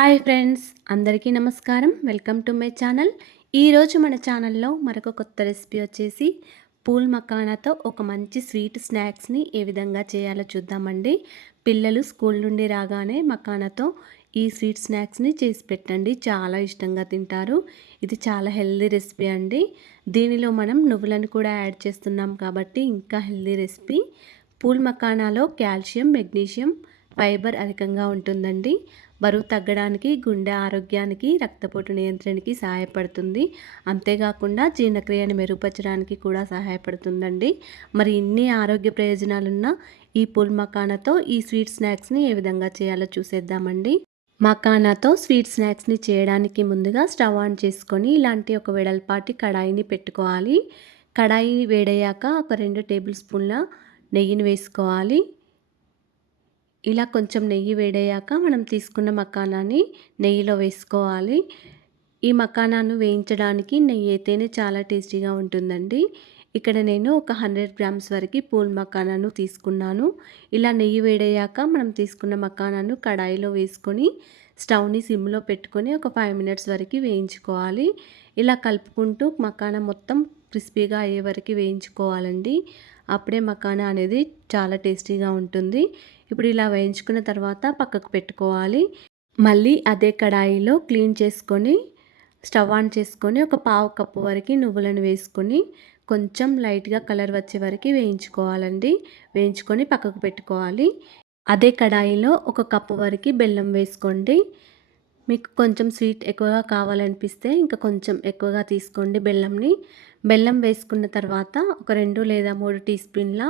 Hi friends, అందరికీ నమస్కారం. Welcome to my channel. ఈరోజు మన ఛానల్లో మరొక కొత్త రెసిపీ వచ్చేసి పూల్ మకానాతో ఒక మంచి స్వీట్ స్నాక్స్ని ఏ విధంగా చేయాలో చూద్దామండి. పిల్లలు స్కూల్ నుండి రాగానే మకానాతో ఈ స్వీట్ స్నాక్స్ని చేసి పెట్టండి, చాలా ఇష్టంగా తింటారు. ఇది చాలా హెల్దీ రెసిపీ అండి. దీనిలో మనం నువ్వులను కూడా యాడ్ చేస్తున్నాం కాబట్టి ఇంకా హెల్దీ రెసిపీ. పూల్ మకానాలో కాల్షియం, మెగ్నీషియం, ఫైబర్ అధికంగా ఉంటుందండి. బరువు తగ్గడానికి, గుండె ఆరోగ్యానికి, రక్తపోటు నియంత్రణకి సహాయపడుతుంది. అంతేకాకుండా జీర్ణక్రియను మెరుగుపరచడానికి కూడా సహాయపడుతుందండి. మరి ఇన్ని ఆరోగ్య ప్రయోజనాలున్న ఈ పూల్ మకానాతో ఈ స్వీట్ స్నాక్స్ని ఏ విధంగా చేయాలో చూసేద్దామండి. మకానాతో స్వీట్ స్నాక్స్ని చేయడానికి ముందుగా స్టవ్ ఆన్ చేసుకొని ఇలాంటి ఒక వెడల్పాటి కడాయిని పెట్టుకోవాలి. కడాయి వేడయ్యాక ఒక 2 టేబుల్ స్పూన్ల నెయ్యిని వేసుకోవాలి. ఇలా కొంచెం నెయ్యి వేడయ్యాక మనం తీసుకున్న మకానాన్ని నెయ్యిలో వేసుకోవాలి. ఈ మకానాను వేయించడానికి నెయ్యి అయితేనే చాలా టేస్టీగా ఉంటుందండి. ఇక్కడ నేను ఒక 100 గ్రామ్స్ వరకు పూల్ మకానాను తీసుకున్నాను. ఇలా నెయ్యి వేడయ్యాక మనం తీసుకున్న మకానాను కడాయిలో వేసుకొని స్టవ్ని సిమ్లో పెట్టుకొని ఒక 5 మినిట్స్ వరకు వేయించుకోవాలి. ఇలా కలుపుకుంటూ మకానా మొత్తం క్రిస్పీగా అయ్యే వరకు వేయించుకోవాలండి. అప్పుడే మకానా అనేది చాలా టేస్టీగా ఉంటుంది. ఇప్పుడు ఇలా వేయించుకున్న తర్వాత పక్కకు పెట్టుకోవాలి. మళ్ళీ అదే కడాయిలో క్లీన్ చేసుకొని స్టవ్ ఆన్ చేసుకొని ఒక పావు కప్పు వరకు నువ్వులను వేసుకొని కొంచెం లైట్గా కలర్ వచ్చే వరకు వేయించుకోవాలండి. వేయించుకొని పక్కకు పెట్టుకోవాలి. అదే కడాయిలో ఒక కప్పు వరకు బెల్లం వేసుకోండి. మీకు కొంచెం స్వీట్ ఎక్కువగా కావాలనిపిస్తే ఇంకా కొంచెం ఎక్కువగా తీసుకోండి బెల్లంని. బెల్లం వేసుకున్న తర్వాత ఒక 2 లేదా 3 టీ స్పూన్ల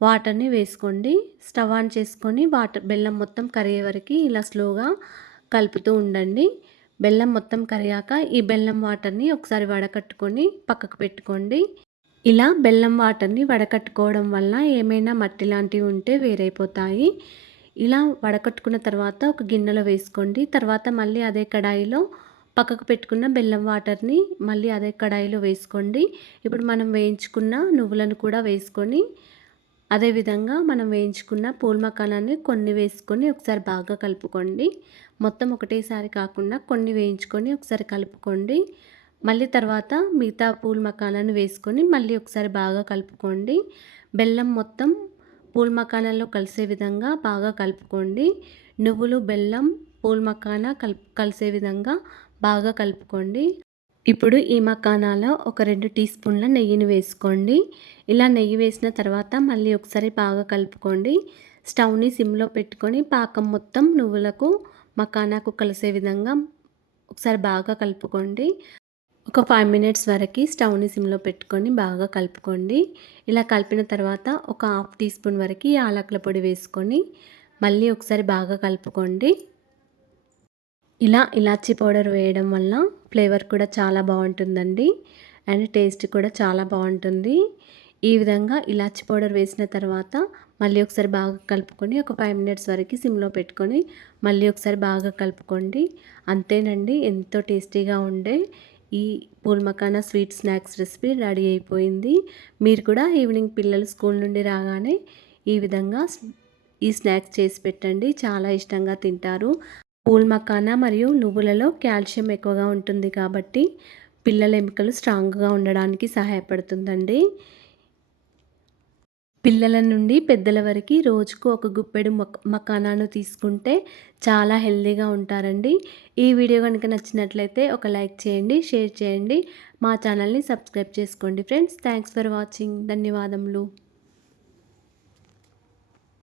వాటర్ని వేసుకోండి. స్టవ్ ఆన్ చేసుకొని బెల్లం మొత్తం కరిగే వరకు ఇలా స్లోగా కలుపుతూ ఉండండి. బెల్లం మొత్తం కరిగాక ఈ బెల్లం వాటర్ని ఒకసారి వడకట్టుకొని పక్కకు పెట్టుకోండి. ఇలా బెల్లం వాటర్ని వడకట్టుకోవడం వల్ల ఏమైనా మట్టి లాంటివి ఉంటే వేరైపోతాయి. ఇలా వడకట్టుకున్న తర్వాత ఒక గిన్నెలో వేసుకోండి. తర్వాత మళ్ళీ అదే కడాయిలో పక్కకు పెట్టుకున్న బెల్లం వాటర్ని మళ్ళీ అదే కడాయిలో వేసుకోండి. ఇప్పుడు మనం వేయించుకున్న నువ్వులను కూడా వేసుకొని అదేవిధంగా మనం వేయించుకున్న పూల్ మకానాన్ని కొన్ని వేసుకొని ఒకసారి బాగా కలుపుకోండి. మొత్తం ఒకటేసారి కాకుండా కొన్ని వేయించుకొని ఒకసారి కలుపుకోండి. మళ్ళీ తర్వాత మిగతా పూల్ మకానాన్ని వేసుకొని మళ్ళీ ఒకసారి బాగా కలుపుకోండి. బెల్లం మొత్తం పూల్ మకానాల్లో కలిసే విధంగా బాగా కలుపుకోండి. నువ్వులు, బెల్లం, పూల్ మకానా కలిసే విధంగా బాగా కలుపుకోండి. ఇప్పుడు ఈ మకానాలో ఒక 2 టీ స్పూన్ల నెయ్యిని వేసుకోండి. ఇలా నెయ్యి వేసిన తర్వాత మళ్ళీ ఒకసారి బాగా కలుపుకోండి. స్టవ్ని సిమ్లో పెట్టుకొని పాకం మొత్తం నువ్వులకు, మకానాకు కలిసే విధంగా ఒకసారి బాగా కలుపుకోండి. ఒక 5 మినిట్స్ వరకు స్టవ్ని సిమ్లో పెట్టుకొని బాగా కలుపుకోండి. ఇలా కలిపిన తర్వాత ఒక హాఫ్ టీ స్పూన్ వరకు యాలకుల పొడి వేసుకొని మళ్ళీ ఒకసారి బాగా కలుపుకోండి. ఇలా ఇలాచీ పౌడర్ వేయడం వల్ల ఫ్లేవర్ కూడా చాలా బాగుంటుందండి. అండ్ టేస్ట్ కూడా చాలా బాగుంటుంది. ఈ విధంగా ఇలాచీ పౌడర్ వేసిన తర్వాత మళ్ళీ ఒకసారి బాగా కలుపుకొని ఒక 5 మినిట్స్ వరకు సిమ్లో పెట్టుకొని మళ్ళీ ఒకసారి బాగా కలుపుకోండి. అంతేనండి, ఎంతో టేస్టీగా ఉండే ఈ pool makhana sweet snacks recipe ready అయిపోయింది. మీరు కూడా ఈవినింగ్ పిల్లలు స్కూల్ నుండి రాగానే ఈ విధంగా ఈ స్నాక్స్ చేసి పెట్టండి, చాలా ఇష్టంగా తింటారు. పూల్ మకానా మరియు నువ్వులలో కాల్షియం ఎక్కువగా ఉంటుంది కాబట్టి పిల్లల ఎముకలు స్ట్రాంగ్గా ఉండడానికి సహాయపడుతుందండి. పిల్లల నుండి పెద్దల వరకు రోజుకు ఒక గుప్పెడు మకానాను తీసుకుంటే చాలా హెల్తీగా ఉంటారండి. ఈ వీడియో కనుక నచ్చినట్లయితే ఒక లైక్ చేయండి, షేర్ చేయండి, మా ఛానల్ని సబ్స్క్రైబ్ చేసుకోండి ఫ్రెండ్స్. Thanks for watching. ధన్యవాదములు.